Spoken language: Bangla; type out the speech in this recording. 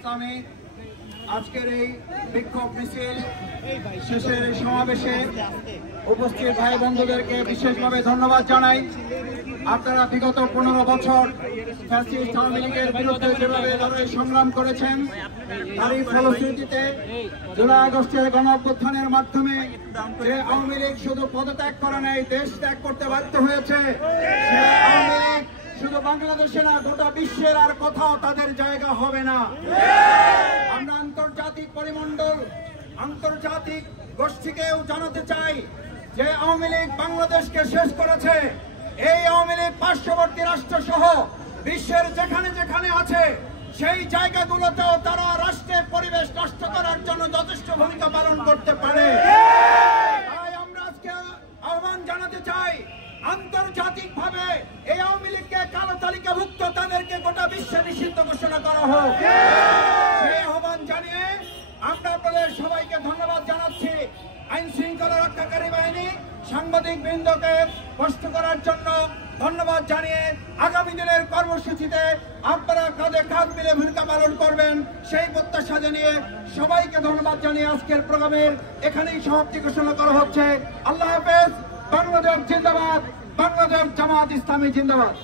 ইসলামী আজকের এই বিক্ষোভ মিছিল শেষের সমাবেশে উপস্থিত ভাই বন্ধুদেরকে বিশেষভাবে ধন্যবাদ জানাই। আপনারা বিগত 15 বছর ফ্যাসিস্ট আওয়ামী লীগের বিরুদ্ধে যেভাবে লড়াই সংগ্রাম করেছেন, তারই ফলশ্রুতিতে জুলাই আগস্টের গণঅভ্যুত্থানের মাধ্যমে যে আওয়ামী লীগ শুধু পদত্যাগ করে নাই, দেশ ত্যাগ করতে বাধ্য হয়েছে। আওয়ামী লীগ শুধু বাংলাদেশে না, গোটা বিশ্বের আর কোথাও তাদের জায়গা হবে না। আমরা আন্তর্জাতিক পরিমণ্ডল, আন্তর্জাতিক গোষ্ঠীকেও জানাতে চাই যে আওয়ামী লীগ বাংলাদেশকে শেষ করেছে। এই আওয়ামী লীগ পার্শ্ববর্তী রাষ্ট্র সহ বিশ্বের যেখানে যেখানে আছে সেই জায়গাগুলোতেও তারা রাষ্ট্রের পরিবেশ নষ্ট করার জন্য যথেষ্ট ভূমিকা পালন করতে পারে। তাই আমরা আজকে আহ্বান জানাতে চাই, আন্তর্জাতিকভাবে এই আওয়ামী লীগকে কালো তালিকাভুক্ত তাদেরকে গোটা বিশ্বে নিষিদ্ধ ঘোষণা করা হোক। সেই আহ্বান জানিয়ে আমরা আপনাদের সবাইকে ধন্যবাদ জানাচ্ছি। আইন শৃঙ্খলা রক্ষাকারী বাহিনী, সাংবাদিক বৃন্দকে কষ্ট করার জন্য ধন্যবাদ জানিয়ে আগামী দিনের কর্মসূচিতে আপনারা কাঁধে কাঁধ মিলে ভূমিকা পালন করবেন সেই প্রত্যাশা জানিয়ে সবাইকে ধন্যবাদ জানিয়ে আজকের প্রোগ্রামের এখানেই সমাপ্তি ঘোষণা করা হচ্ছে। আল্লাহ হাফেজ। বাংলাদেশ জিন্দাবাদ। বাংলাদেশ জামাত ইসলামী জিন্দাবাদ।